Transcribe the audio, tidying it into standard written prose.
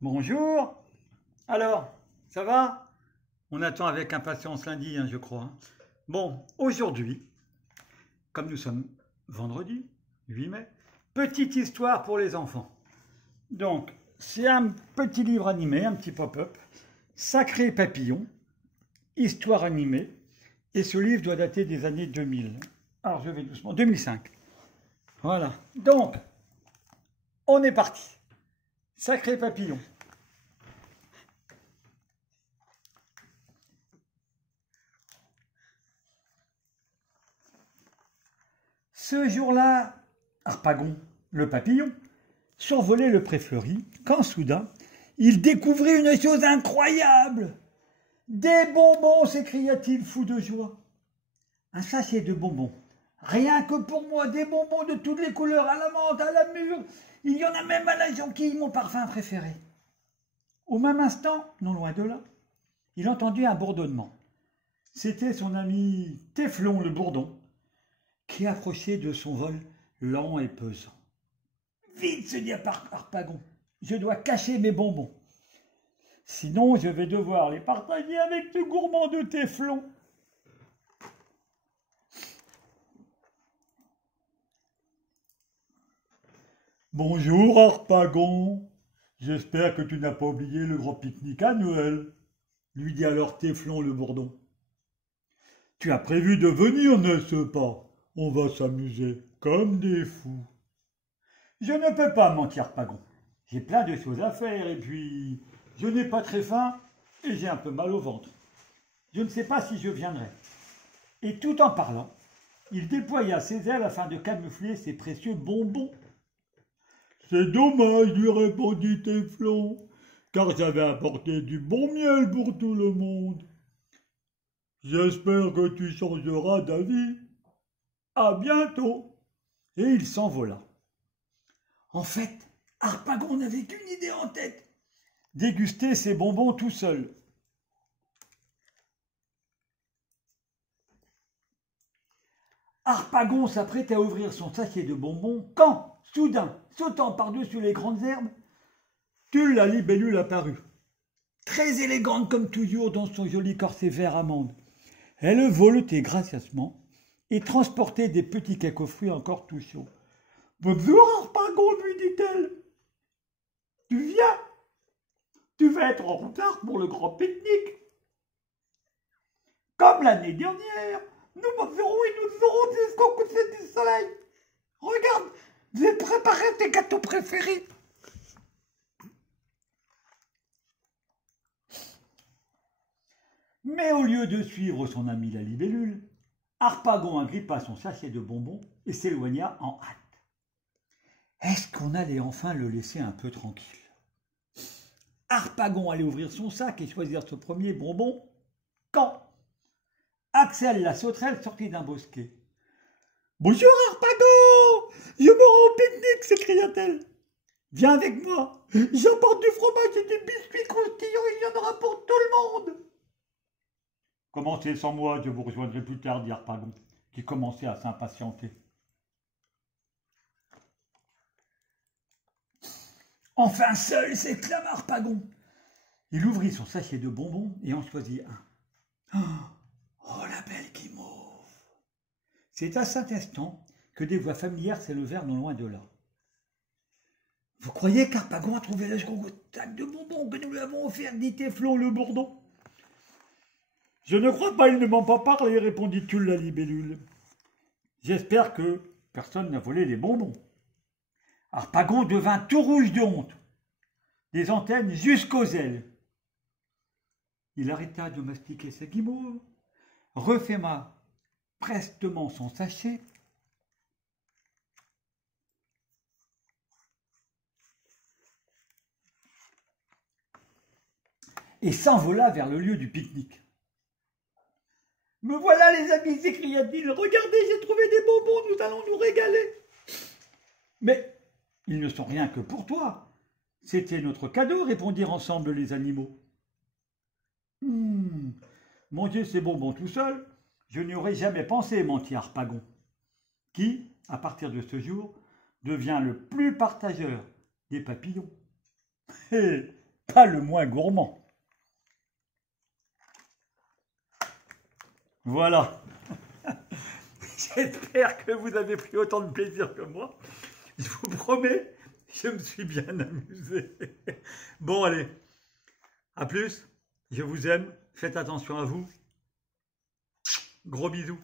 Bonjour. Alors, ça va? On attend avec impatience lundi, je crois. Bon, aujourd'hui, comme nous sommes vendredi, 8 mai, petite histoire pour les enfants. Donc, c'est un petit livre animé, un petit pop-up, Sacré Papillon, histoire animée, et ce livre doit dater des années 2000. Alors, je vais doucement, 2005. Voilà. Donc, on est parti. Sacré Papillon. Ce jour-là, Harpagon, le papillon, survolait le pré fleuri quand soudain, il découvrit une chose incroyable. Des bonbons, s'écria-t-il fou de joie. Un sachet de bonbons. Rien que pour moi, des bonbons de toutes les couleurs, à la menthe, à la mûre. Il y en a même à la jonquille, mon parfum préféré. Au même instant, non loin de là, il entendit un bourdonnement. C'était son ami Téflon le bourdon, qui approchait de son vol lent et pesant. Vite, se dit Harpagon, je dois cacher mes bonbons. Sinon, je vais devoir les partager avec le gourmand de Téflon. Bonjour Harpagon, j'espère que tu n'as pas oublié le grand pique-nique à Noël, lui dit alors Téflon le bourdon. Tu as prévu de venir, n'est-ce pas? On va s'amuser comme des fous. Je ne peux pas mentir, Harpagon. J'ai plein de choses à faire et puis je n'ai pas très faim et j'ai un peu mal au ventre. Je ne sais pas si je viendrai. Et tout en parlant, il déploya ses ailes afin de camoufler ses précieux bonbons. C'est dommage, lui répondit Téflon, car j'avais apporté du bon miel pour tout le monde. J'espère que tu changeras d'avis. À bientôt. Et il s'envola. En fait, Harpagon n'avait qu'une idée en tête. Déguster ses bonbons tout seul. Harpagon s'apprêtait à ouvrir son sachet de bonbons quand, soudain, sautant par-dessus les grandes herbes, Tulle la libellule apparut. Très élégante comme toujours dans son joli corset vert amande. Elle voletait gracieusement et transportait des petits cakes aux fruits encore tout chauds. « Bonjour Harpagon, lui dit-elle. Tu viens? Tu vas être en retard pour le grand pique-nique. Comme l'année dernière, nous mangerons et nous aurons jusqu'au coucher du soleil. Regarde, j'ai préparé tes gâteaux préférés. » Mais au lieu de suivre son ami la libellule, Harpagon agrippa son sachet de bonbons et s'éloigna en hâte. Est-ce qu'on allait enfin le laisser un peu tranquille? Harpagon allait ouvrir son sac et choisir ce premier bonbon quand Axel la sauterelle sortit d'un bosquet. « Bonjour Harpagon, je me rends au pique-nique » s'écria-t-elle. « Viens avec moi, j'apporte du fromage et des biscuits croustillants, il y en aura pour tout le monde. » « Commencez sans moi, je vous rejoindrai plus tard, dit Harpagon, qui commençait à s'impatienter. Enfin seul, s'exclama Harpagon. Il ouvrit son sachet de bonbons et en choisit un. Oh, la belle guimauve! C'est à cet instant que des voix familières s'élevèrent non loin de là. Vous croyez qu'Harpagon a trouvé le gros sac de bonbons que nous lui avons offert, dit Téflon le bourdon? Je ne crois pas, il ne m'en pas parlé, répondit Tulle la libellule. J'espère que personne n'a volé les bonbons. Harpagon devint tout rouge de honte, des antennes jusqu'aux ailes. Il arrêta de mastiquer sa guimauve, referma prestement son sachet et s'envola vers le lieu du pique-nique. « Me voilà les amis » s'écria-t-il. « Regardez, j'ai trouvé des bonbons, nous allons nous régaler. » Mais ils ne sont rien que pour toi. C'était notre cadeau, répondirent ensemble les animaux. Manger ces bonbons tout seul, je n'y aurais jamais pensé, mentit Harpagon, qui, à partir de ce jour, devient le plus partageur des papillons. Et pas le moins gourmand. Voilà. J'espère que vous avez pris autant de plaisir que moi. Je vous promets, je me suis bien amusé. Bon, allez, à plus. Je vous aime. Faites attention à vous. Gros bisous.